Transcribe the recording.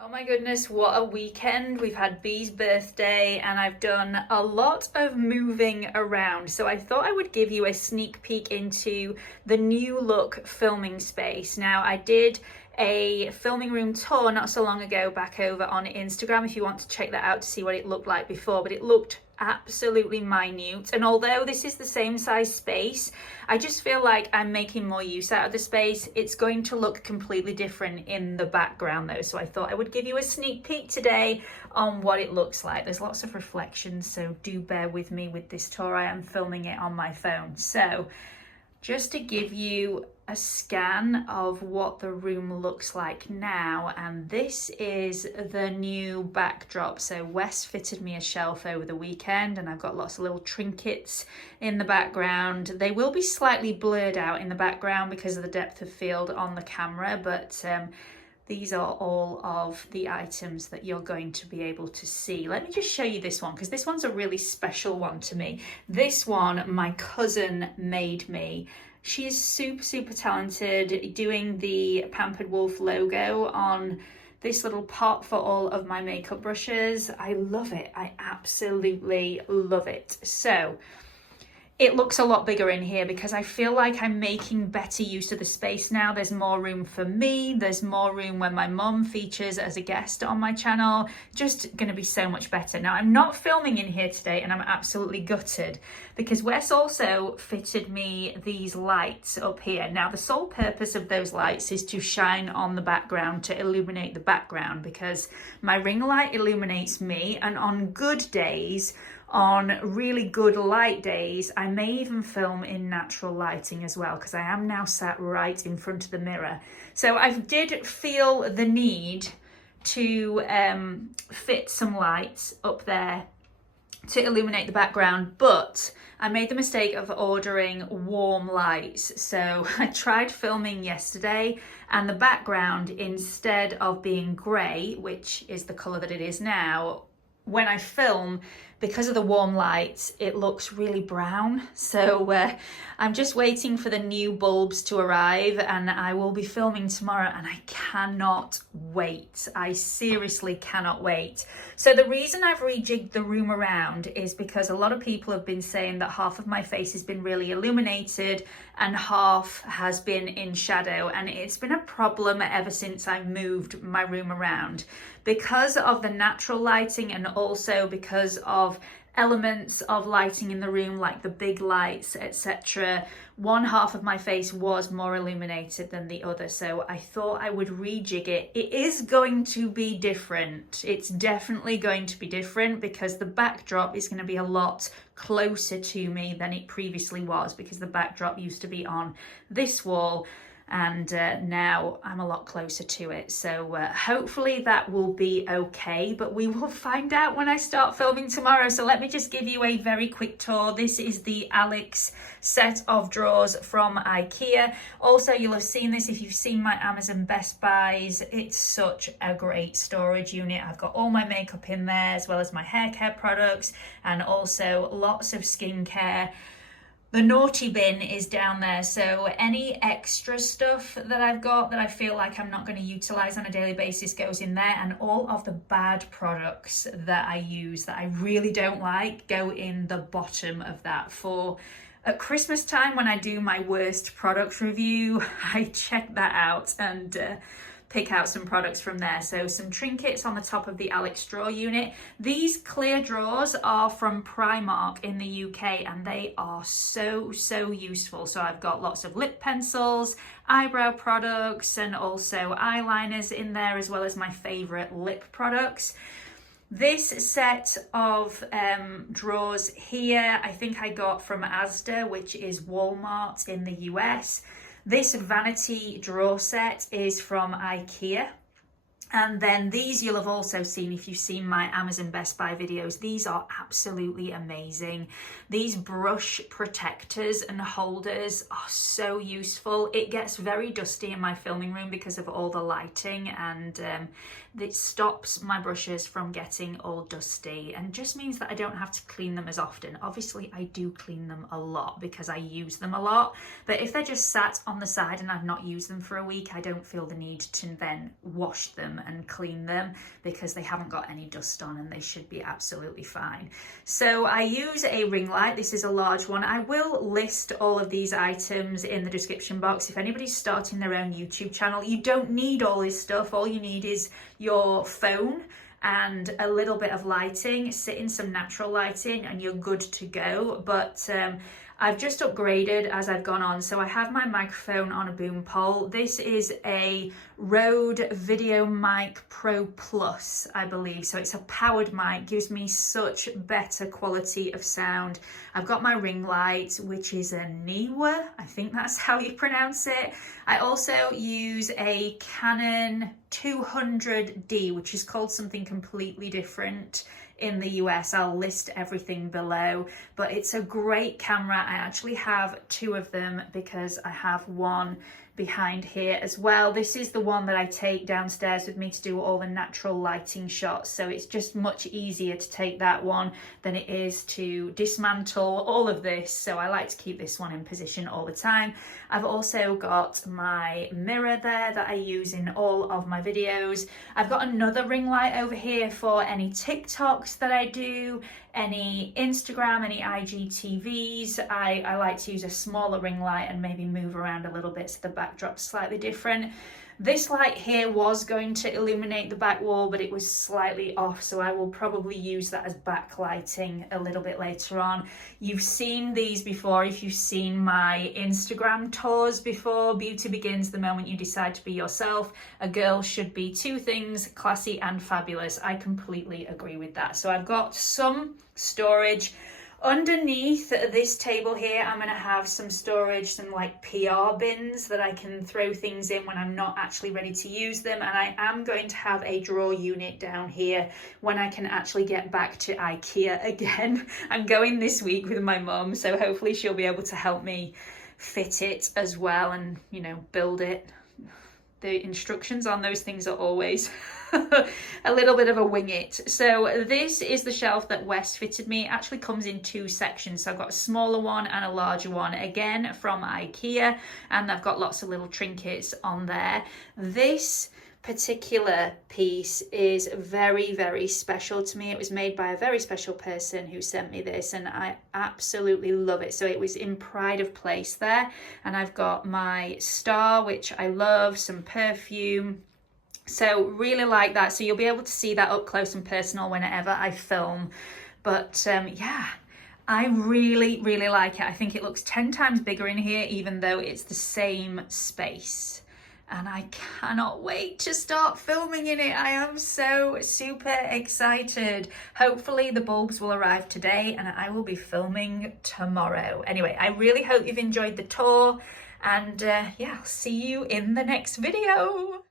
Oh my goodness, what a weekend. We've had Bee's birthday and I've done a lot of moving around. So I thought I would give you a sneak peek into the new look filming space. Now, I did a filming room tour not so long ago back over on Instagram if you want to check that out to see what it looked like before, but it looked absolutely minute. And although this is the same size space, I just feel like I'm making more use out of the space. It's going to look completely different in the background though, so I thought I would give you a sneak peek today on what it looks like. There's lots of reflections, so do bear with me with this tour. I am filming it on my phone. So just to give you a scan of what the room looks like now, and this is the new backdrop. So Wes fitted me a shelf over the weekend and I've got lots of little trinkets in the background. They will be slightly blurred out in the background because of the depth of field on the camera, but these are all of the items that you're going to be able to see. Let me just show you this one because this one's a really special one to me. This one my cousin made me. She is super talented, doing the Pampered Wolf logo on this little pot for all of my makeup brushes. I love it. I absolutely love it. So it looks a lot bigger in here because I feel like I'm making better use of the space now. There's more room for me. There's more room when my mum features as a guest on my channel. Just going to be so much better. Now, I'm not filming in here today and I'm absolutely gutted because Wes also fitted me these lights up here. Now, the sole purpose of those lights is to shine on the background, to illuminate the background, because my ring light illuminates me, and on good days, on really good light days, I may even film in natural lighting as well because I am now sat right in front of the mirror. So I did feel the need to fit some lights up there to illuminate the background, but I made the mistake of ordering warm lights. So I tried filming yesterday and the background, instead of being grey, which is the colour that it is now, when I film, because of the warm lights, it looks really brown. So I'm just waiting for the new bulbs to arrive and I will be filming tomorrow and I cannot wait. I seriously cannot wait. So the reason I've rejigged the room around is because a lot of people have been saying that half of my face has been really illuminated and half has been in shadow, and it's been a problem ever since I moved my room around because of the natural lighting and also because of elements of lighting in the room like the big lights, etc. One half of my face was more illuminated than the other, so I thought I would rejig it. It is going to be different. It's definitely going to be different because the backdrop is going to be a lot closer to me than it previously was, because the backdrop used to be on this wall and now I'm a lot closer to it. So hopefully that will be okay, but we will find out when I start filming tomorrow. So let me just give you a very quick tour. This is the Alex set of drawers from IKEA. Also, you'll have seen this if you've seen my Amazon Best Buys. It's such a great storage unit. I've got all my makeup in there as well as my hair care products and also lots of skincare. The naughty bin is down there, so any extra stuff that I've got that I feel like I'm not going to utilize on a daily basis goes in there, and all of the bad products that I use that I really don't like go in the bottom of that. For at Christmas time, when I do my worst product review, I check that out and pick out some products from there. So some trinkets on the top of the Alex drawer unit. These clear drawers are from Primark in the UK and they are so useful. So I've got lots of lip pencils, eyebrow products, and also eyeliners in there, as well as my favorite lip products. This set of drawers here, I think I got from Asda, which is Walmart in the US. This vanity drawer set is from IKEA. And then these you'll have also seen if you've seen my Amazon Best Buy videos. These are absolutely amazing. These brush protectors and holders are so useful. It gets very dusty in my filming room because of all the lighting, and it stops my brushes from getting all dusty and just means that I don't have to clean them as often. Obviously, I do clean them a lot because I use them a lot, but if they're just sat on the side and I've not used them for a week, I don't feel the need to then wash them them and clean them because they haven't got any dust on and they should be absolutely fine. So I use a ring light. This is a large one. I will list all of these items in the description box. If anybody's starting their own YouTube channel, you don't need all this stuff. All you need is your phone and a little bit of lighting. Sit in some natural lighting and you're good to go. But I've just upgraded as I've gone on. So I have my microphone on a boom pole. This is a Rode Video Mic Pro Plus, I believe. So it's a powered mic, gives me such better quality of sound. I've got my ring light, which is a Neewer. I think that's how you pronounce it. I also use a Canon 200D, which is called something completely different in the US. I'll list everything below, but it's a great camera. I actually have two of them because I have one behind here as well. This is the one that I take downstairs with me to do all the natural lighting shots, so it's just much easier to take that one than it is to dismantle all of this, so I like to keep this one in position all the time. I've also got my mirror there that I use in all of my videos. I've got another ring light over here for any TikToks that I do, any Instagram, any IGTVs. I like to use a smaller ring light and maybe move around a little bit so the backdrop's slightly different. This light here was going to illuminate the back wall, but it was slightly off, so I will probably use that as backlighting a little bit later on. You've seen these before if you've seen my Instagram tours before. Beauty begins the moment you decide to be yourself. A girl should be two things, classy and fabulous. I completely agree with that. So I've got some storage. Underneath this table here, I'm going to have some storage, some like PR bins that I can throw things in when I'm not actually ready to use them. And I am going to have a drawer unit down here when I can actually get back to IKEA again. I'm going this week with my mum, so hopefully she'll be able to help me fit it as well and, you know, build it. The instructions on those things are always a little bit of a wing it. So this is the shelf that Wes fitted me. It actually comes in two sections. So I've got a smaller one and a larger one, again from IKEA, and I've got lots of little trinkets on there. This particular piece is very, very special to me. It was made by a very special person who sent me this, and I absolutely love it. So it was in pride of place there, and I've got my star, which I love, some perfume. So really like that. So you'll be able to see that up close and personal whenever I film. But yeah, I really, really like it. I think it looks 10 times bigger in here, even though it's the same space. And I cannot wait to start filming in it. I am so super excited. Hopefully the bulbs will arrive today and I will be filming tomorrow. Anyway, I really hope you've enjoyed the tour, and yeah, I'll see you in the next video.